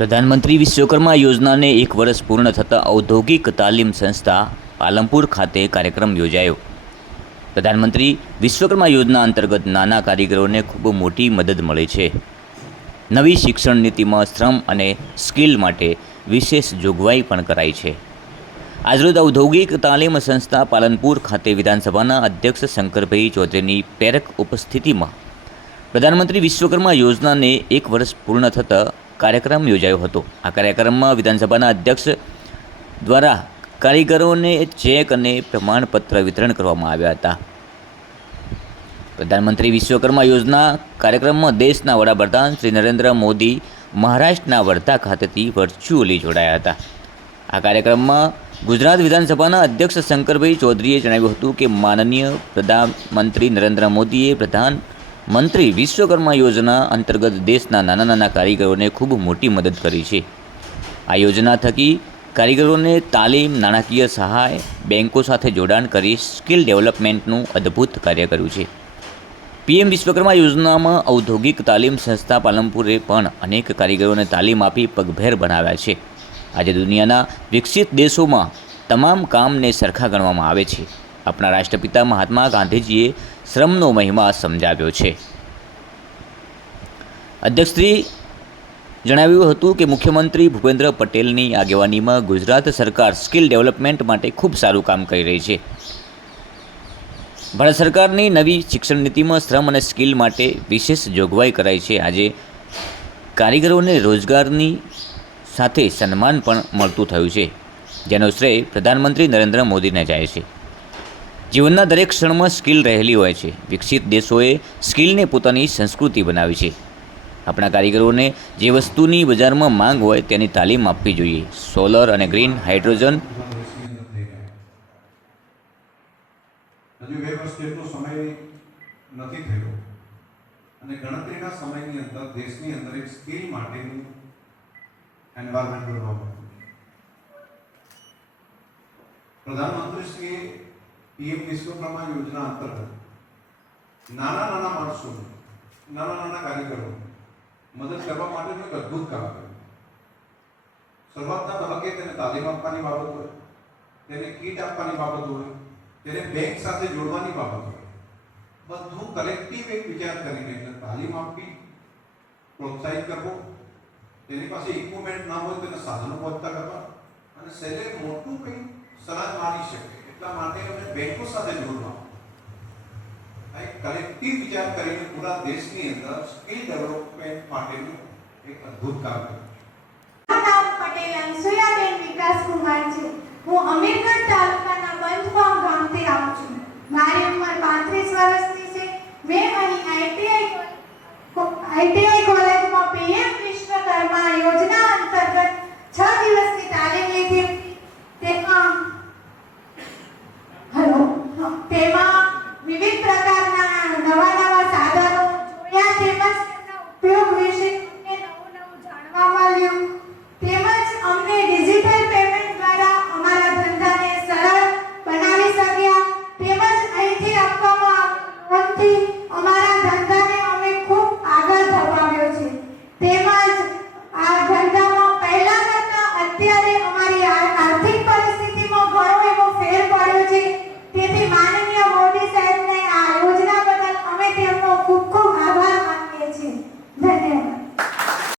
પ્રધાનમંત્રી વિશ્વકર્મા યોજનાને એક વર્ષ પૂર્ણ થતાં ઔદ્યોગિક તાલીમ સંસ્થા પાલનપુર ખાતે કાર્યક્રમ યોજાયો. પ્રધાનમંત્રી વિશ્વકર્મા યોજના અંતર્ગત નાના કારીગરોને ખૂબ મોટી મદદ મળે છે. નવી શિક્ષણ નીતિમાં શ્રમ અને સ્કિલ માટે વિશેષ જોગવાઈ પણ કરાઈ છે. આજરોજ ઔદ્યોગિક તાલીમ સંસ્થા પાલનપુર ખાતે વિધાનસભાના અધ્યક્ષ શંકરભાઈ ચૌધરીની પ્રેરક ઉપસ્થિતિમાં પ્રધાનમંત્રી વિશ્વકર્મા યોજનાને એક વર્ષ પૂર્ણ થતાં કાર્યક્રમ યોજાયો હતો. આ કાર્યક્રમમાં વિધાનસભાના અધ્યક્ષ દ્વારા કારીગરોને ચેક અને પ્રમાણપત્ર વિતરણ કરવામાં આવ્યા હતા. પ્રધાનમંત્રી વિશ્વકર્મા યોજના કાર્યક્રમમાં દેશના વડાપ્રધાન શ્રી નરેન્દ્ર મોદી મહારાષ્ટ્રના વર્ધા ખાતેથી વર્ચ્યુઅલી જોડાયા હતા. આ કાર્યક્રમમાં ગુજરાત વિધાનસભાના અધ્યક્ષ શંકરભાઈ ચૌધરીએ જણાવ્યું હતું કે માનનીય પ્રધાનમંત્રી નરેન્દ્ર મોદીએ પ્રધાનમંત્રી વિશ્વકર્મા યોજના અંતર્ગત દેશના નાના નાના કારીગરોને ખૂબ મોટી મદદ કરી છે. આ યોજના થકી કારીગરોને તાલીમ, નાણાકીય સહાય બેન્કો સાથે જોડાણ કરી સ્કિલ ડેવલપમેન્ટનું અદ્ભુત કાર્ય કર્યું છે. પીએમ વિશ્વકર્મા યોજનામાં ઔદ્યોગિક તાલીમ સંસ્થા પાલનપુરે પણ અનેક કારીગરોને તાલીમ આપી પગભેર બનાવ્યા છે. આજે દુનિયાના વિકસિત દેશોમાં તમામ કામને સરખા ગણવામાં આવે છે. આપણા રાષ્ટ્રપિતા મહાત્મા ગાંધીજીએ શ્રમનો મહિમા સમજાવ્યો છે. અધ્યક્ષશ્રી જણાવ્યું હતું કે મુખ્યમંત્રી ભૂપેન્દ્ર પટેલની આગેવાનીમાં ગુજરાત સરકાર સ્કિલ ડેવલપમેન્ટ માટે ખૂબ સારું કામ કરી રહી છે. ભારત સરકારની નવી શિક્ષણ નીતિમાં શ્રમ અને સ્કિલ માટે વિશેષ જોગવાઈ કરાઈ છે. આજે કારીગરોને રોજગારની સાથે સન્માન પણ મળતું થયું છે, જેનો શ્રેય પ્રધાનમંત્રી નરેન્દ્ર મોદીને જાય છે. જીવનના દરેક ક્ષણમાં સ્કિલ રહેલી હોય છે. વિકસિત દેશોએ સ્કિલને પોતાની સંસ્કૃતિ બનાવી છે. આપણા કારીગરોને જે વસ્તુની બજારમાં માંગ હોય તેની તાલીમ આપવી જોઈએ. સોલર અને ગ્રીન હાઇડ્રોજન. અને ગણતરીના સમયની અંદર દેશની અંદર એક સ્કિલ માટેનું એન્વાયરમેન્ટ બનવા પ્રધાનમંત્રી શ્રી પીએમ વિશ્વકર્મા યોજના અંતર્ગત નાના નાના માણસોને, નાના નાના કાર્યકરો મદદ કરવા માટેનું એક અદ્ભુત કામ કર્યું. શરૂઆતના તબક્કે તેને તાલીમ આપવાની બાબત હોય, તેને કીટ આપવાની બાબત હોય, તેને બેંક સાથે જોડવાની બાબત હોય. બધું કલેક્ટિવ એક વિચાર કરીને એટલે તાલીમ આપવી, પ્રોત્સાહિત કરવો, તેની પાસે ઇક્વિપમેન્ટ ના હોય તેને સાધનો પહોંચતા કરવા અને સેલે મોટું કંઈ સલાહ મારી શકે. એટલા માટે અમે બેંકો સાથે જોડવા એક કલેક્ટિવ વિચાર કરીને પૂરા દેશની અંદર સ્કિલ ડેવલપમેન્ટ માટેનું એક અદ્ભુત કામ કર્યું. કર્યું. તેમજ અમને ડિજિટલ પેમેન્ટ દ્વારા અમારા ધંધાને સરળ બનાવી શક્યા. તેમજ અહીંથી આપવામાં